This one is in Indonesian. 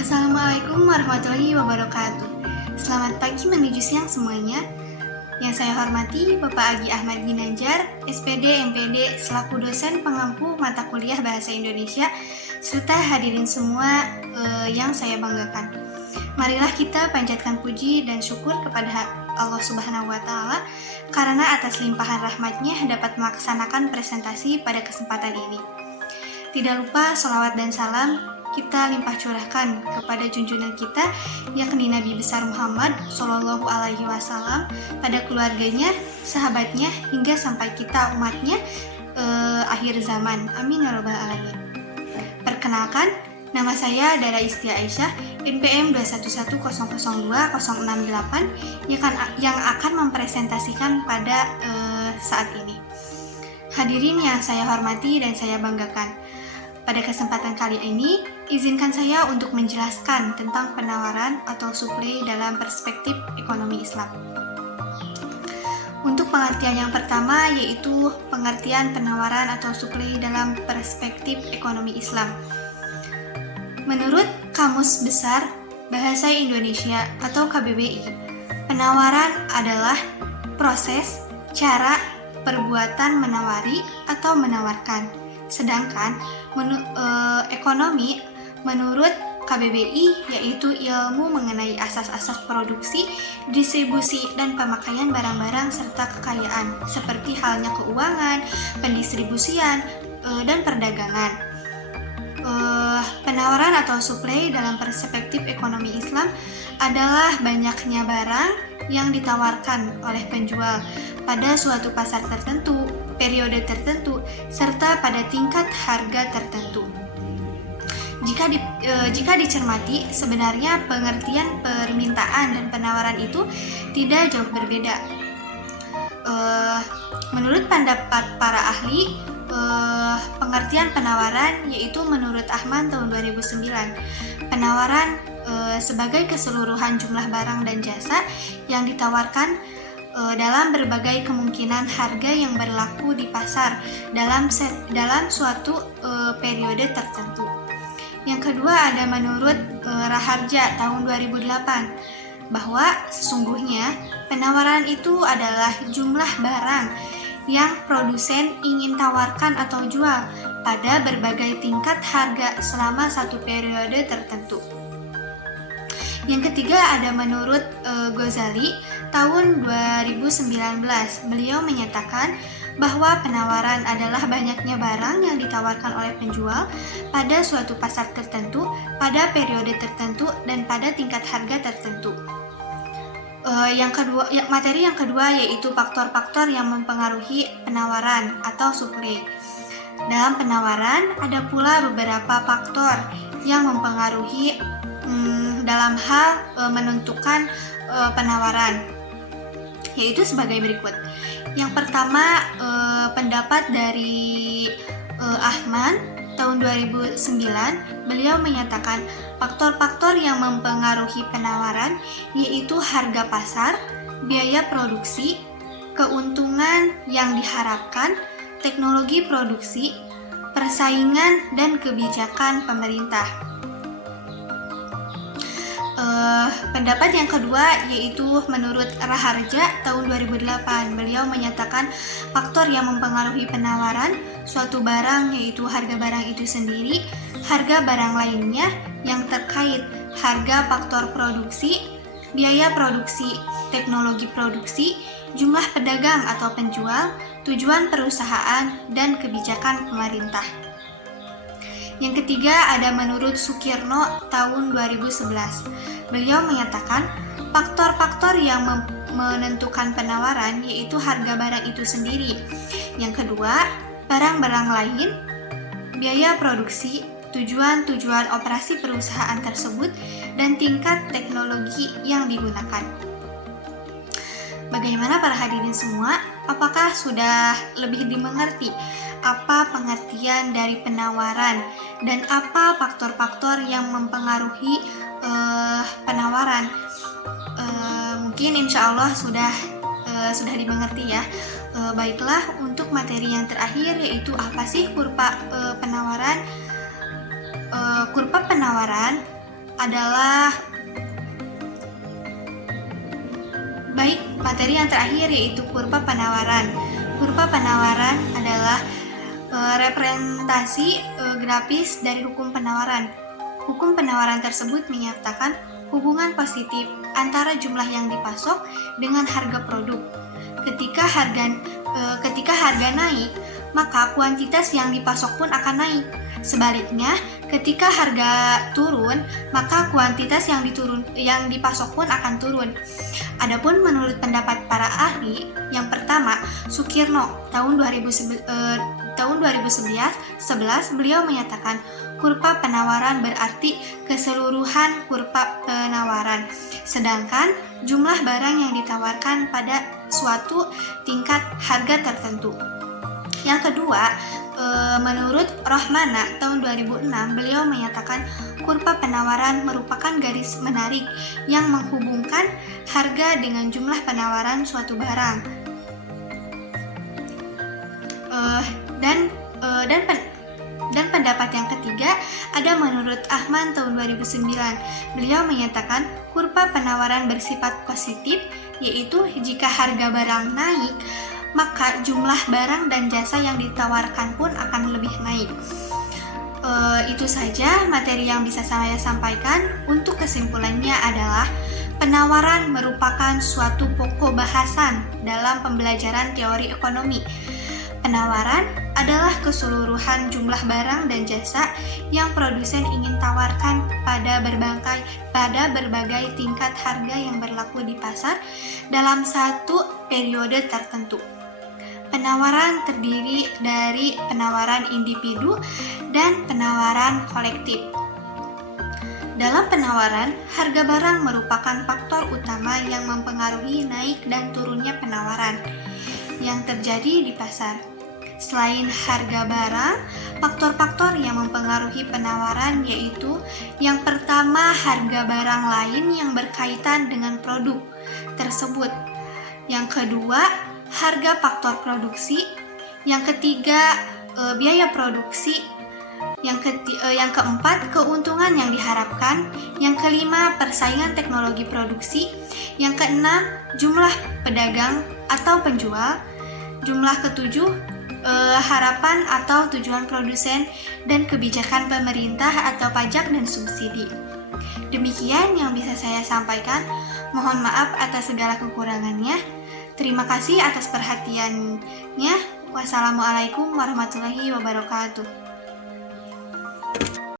Assalamualaikum warahmatullahi wabarakatuh. Selamat pagi menuju siang semuanya. Yang saya hormati Bapak Agi Ahmad Ginanjar, SPD MPD selaku dosen pengampu mata kuliah Bahasa Indonesia, serta hadirin semua yang saya banggakan. Marilah kita panjatkan puji dan syukur kepada Allah Subhanahu wa Ta'ala karena atas limpahan rahmatnya dapat melaksanakan presentasi pada kesempatan ini. Tidak lupa sholawat dan salam kita limpah curahkan kepada junjungan kita, yakni Nabi besar Muhammad Shallallahu Alaihi Wasallam, pada keluarganya, sahabatnya, hingga sampai kita umatnya akhir zaman. Amin ya robbal alamin. Perkenalkan, nama saya Dara Istia Aisyah, NPM 211002068 yang akan mempresentasikan pada saat ini. Hadirin yang saya hormati dan saya banggakan. Pada kesempatan kali ini, izinkan saya untuk menjelaskan tentang penawaran atau suplai dalam perspektif ekonomi Islam. Untuk pengertian yang pertama yaitu pengertian penawaran atau suplai dalam perspektif ekonomi Islam. Menurut Kamus Besar Bahasa Indonesia atau KBBI, penawaran adalah proses, cara, perbuatan menawari atau menawarkan. Sedangkan ekonomi menurut KBBI yaitu ilmu mengenai asas-asas produksi, distribusi, dan pemakaian barang-barang serta kekayaan, seperti halnya keuangan, pendistribusian, dan perdagangan. Penawaran atau suplai dalam perspektif ekonomi Islam adalah banyaknya barang yang ditawarkan oleh penjual pada suatu pasar tertentu, periode tertentu, serta pada tingkat harga tertentu. Jika dicermati, sebenarnya pengertian permintaan dan penawaran itu tidak jauh berbeda. Menurut pendapat para ahli, pengertian penawaran yaitu menurut Ahmad tahun 2009, penawaran sebagai keseluruhan jumlah barang dan jasa yang ditawarkan dalam berbagai kemungkinan harga yang berlaku di pasar dalam suatu periode tertentu. Yang kedua ada menurut Raharja tahun 2008, bahwa sesungguhnya penawaran itu adalah jumlah barang yang produsen ingin tawarkan atau jual pada berbagai tingkat harga selama satu periode tertentu. Yang ketiga ada menurut Ghazali tahun 2019. Beliau menyatakan bahwa penawaran adalah banyaknya barang yang ditawarkan oleh penjual pada suatu pasar tertentu, pada periode tertentu, dan pada tingkat harga tertentu. Materi yang kedua yaitu faktor-faktor yang mempengaruhi penawaran atau suplai. Dalam penawaran ada pula beberapa faktor yang mempengaruhi dalam hal menentukan penawaran, yaitu sebagai berikut. Yang pertama, pendapat dari Ahmad tahun 2009, beliau menyatakan faktor-faktor yang mempengaruhi penawaran yaitu harga pasar, biaya produksi, keuntungan yang diharapkan, teknologi produksi, persaingan, dan kebijakan pemerintah. Pendapat yang kedua yaitu menurut Raharja tahun 2008. Beliau menyatakan faktor yang mempengaruhi penawaran suatu barang yaitu harga barang itu sendiri, harga barang lainnya yang terkait, harga faktor produksi, biaya produksi, teknologi produksi, jumlah pedagang atau penjual, tujuan perusahaan, dan kebijakan pemerintah. Yang ketiga ada menurut Sukirno tahun 2011. Beliau menyatakan faktor-faktor yang menentukan penawaran yaitu harga barang itu sendiri. Yang kedua, barang-barang lain, biaya produksi, tujuan-tujuan operasi perusahaan tersebut, dan tingkat teknologi yang digunakan. Bagaimana para hadirin semua? Apakah sudah lebih dimengerti apa pengertian dari penawaran dan apa faktor-faktor yang mempengaruhi penawaran? Mungkin insya Allah sudah dimengerti ya. Baiklah, untuk materi yang terakhir yaitu apa sih kurva penawaran? Kurva penawaran adalah materi yang terakhir yaitu kurva penawaran. Kurva penawaran adalah representasi grafis dari hukum penawaran. Hukum penawaran tersebut menyatakan hubungan positif antara jumlah yang dipasok dengan harga produk. Ketika harga naik, maka kuantitas yang dipasok pun akan naik. Sebaliknya, ketika harga turun, maka kuantitas yang dipasok pun akan turun. Adapun menurut pendapat para ahli, yang pertama, Sukirno tahun 2011 beliau menyatakan kurva penawaran berarti keseluruhan kurva penawaran, sedangkan jumlah barang yang ditawarkan pada suatu tingkat harga tertentu. Yang kedua, menurut Rohmana tahun 2006 beliau menyatakan kurva penawaran merupakan garis menarik yang menghubungkan harga dengan jumlah penawaran suatu barang. Dan pendapat yang ketiga ada menurut Ahman tahun 2009. Beliau menyatakan kurva penawaran bersifat positif, yaitu jika harga barang naik, maka jumlah barang dan jasa yang ditawarkan pun akan lebih naik. Itu saja materi yang bisa saya sampaikan. Untuk kesimpulannya adalah penawaran merupakan suatu pokok bahasan dalam pembelajaran teori ekonomi. Penawaran adalah keseluruhan jumlah barang dan jasa yang produsen ingin tawarkan pada berbagai tingkat harga yang berlaku di pasar dalam satu periode tertentu. Penawaran terdiri dari penawaran individu dan penawaran kolektif. Dalam penawaran, harga barang merupakan faktor utama yang mempengaruhi naik dan turunnya penawaran yang terjadi di pasar. Selain harga barang, faktor-faktor yang mempengaruhi penawaran yaitu yang pertama, harga barang lain yang berkaitan dengan produk tersebut. Yang kedua, harga faktor produksi. Yang ketiga, biaya produksi. Yang keempat, keuntungan yang diharapkan. Yang kelima, persaingan teknologi produksi. Yang keenam, jumlah pedagang atau penjual. Jumlah ketujuh, harapan atau tujuan produsen, dan kebijakan pemerintah atau pajak dan subsidi. Demikian yang bisa saya sampaikan. Mohon maaf atas segala kekurangannya. Terima kasih atas perhatiannya. Wassalamualaikum warahmatullahi wabarakatuh.